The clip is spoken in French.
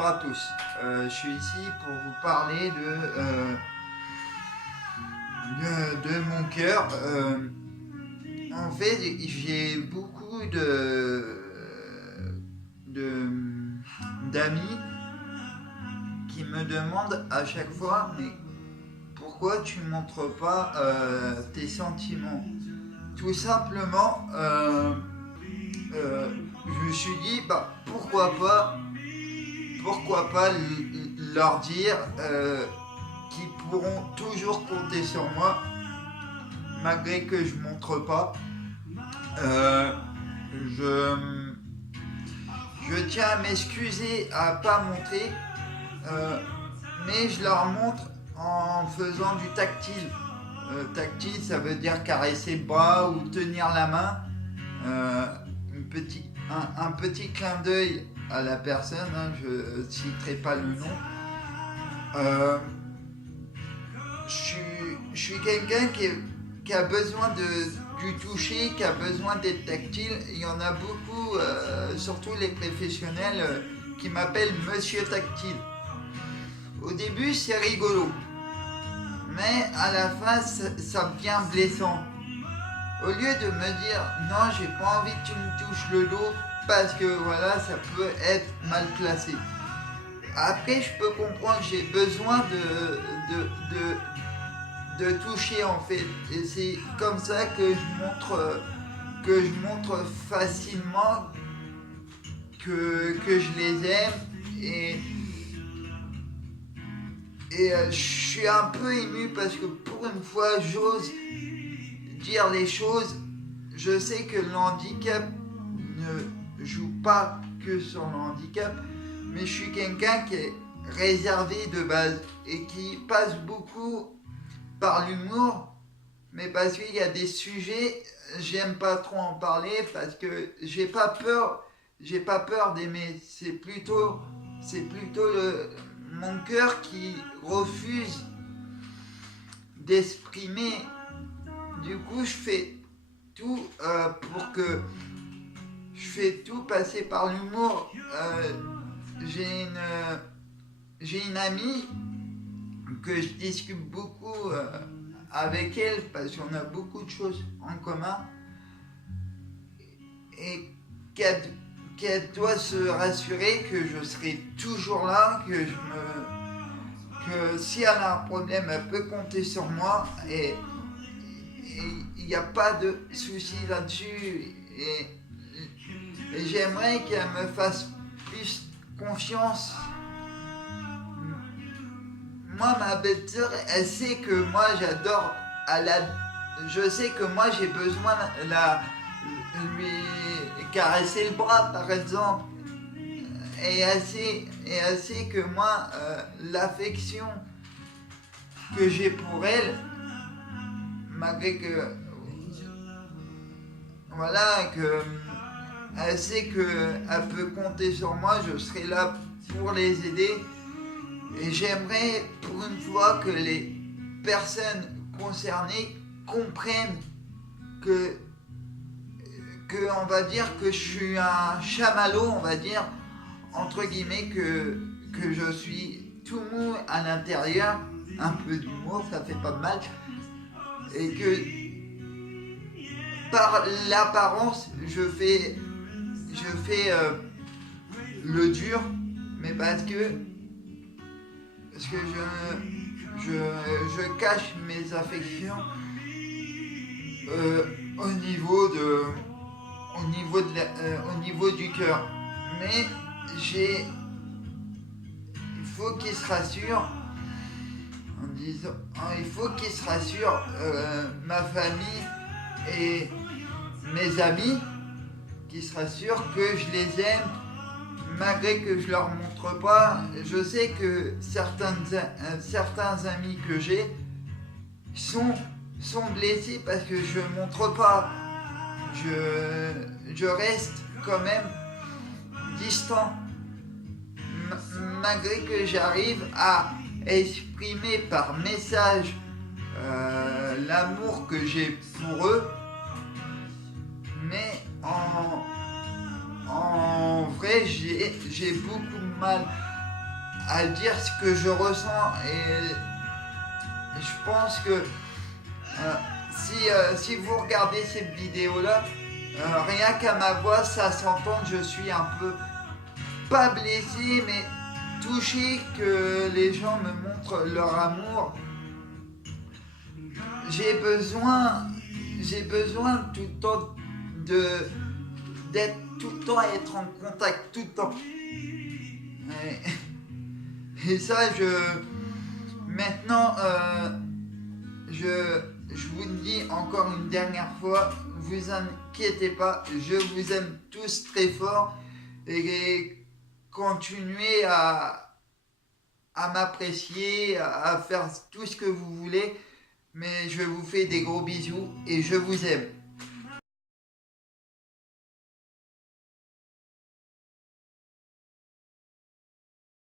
Bonjour à tous, je suis ici pour vous parler de mon cœur. En fait, j'ai beaucoup d'amis qui me demandent à chaque fois, mais pourquoi tu ne montres pas tes sentiments? Tout simplement, je me suis dit, pourquoi pas leur dire qu'ils pourront toujours compter sur moi, malgré que je montre pas. Je tiens à m'excuser à pas montrer, mais je leur montre en faisant du tactile. Tactile, ça veut dire caresser le bras ou tenir la main. Un petit clin d'œil à la personne, je ne citerai pas le nom. Je suis quelqu'un qui a besoin du toucher, qui a besoin d'être tactile. Il y en a beaucoup, surtout les professionnels, qui m'appellent Monsieur Tactile. Au début, c'est rigolo, mais à la fin, ça devient blessant. Au lieu de me dire non, j'ai pas envie que tu me touches le dos parce que voilà, ça peut être mal placé. Après, je peux comprendre, j'ai besoin de toucher en fait. Et c'est comme ça que je montre facilement que je les aime. Et je suis un peu ému parce que pour une fois, j'ose dire les choses. Je sais que le handicap ne joue pas que sur le handicap, mais je suis quelqu'un qui est réservé de base et qui passe beaucoup par l'humour, mais parce qu'il y a des sujets, j'aime pas trop en parler parce que j'ai pas peur d'aimer. C'est plutôt mon cœur qui refuse d'exprimer. Du coup, je fais tout passer par l'humour. J'ai une amie que je discute beaucoup avec elle parce qu'on a beaucoup de choses en commun et qu'elle doit se rassurer que je serai toujours là, que si elle a un problème, elle peut compter sur moi et il n'y a pas de souci là-dessus et j'aimerais qu'elle me fasse plus confiance. Moi, ma belle-sœur, elle sait que moi j'adore, je sais que moi j'ai besoin de lui caresser le bras par exemple, et elle sait que moi l'affection que j'ai pour elle, malgré que elle sait qu'elle peut compter sur moi, je serai là pour les aider. Et j'aimerais pour une fois que les personnes concernées comprennent que on va dire que je suis un chamallow, on va dire, entre guillemets, que je suis tout mou à l'intérieur, un peu d'humour, ça fait pas de mal, et que par l'apparence, je fais le dur, mais parce que je cache mes affections au niveau du cœur. Mais il faut qu'il se rassure en disant, ma famille et mes amis, qui se rassurent que je les aime malgré que je leur montre pas. Je sais que certains amis que j'ai sont blessés parce que je montre pas. Je reste quand même distant, malgré que j'arrive à exprimer par message l'amour que j'ai pour eux, mais en vrai j'ai beaucoup de mal à dire ce que je ressens. Et je pense que si vous regardez cette vidéo-là, rien qu'à ma voix, ça s'entend, je suis un peu, pas blessé, mais touché que les gens me montrent leur amour. J'ai besoin tout le temps d'être tout le temps à être en contact, tout le temps. Et ça, maintenant, je vous le dis encore une dernière fois, vous inquiétez pas, je vous aime tous très fort et continuez à m'apprécier, à faire tout ce que vous voulez, mais je vous fais des gros bisous et je vous aime.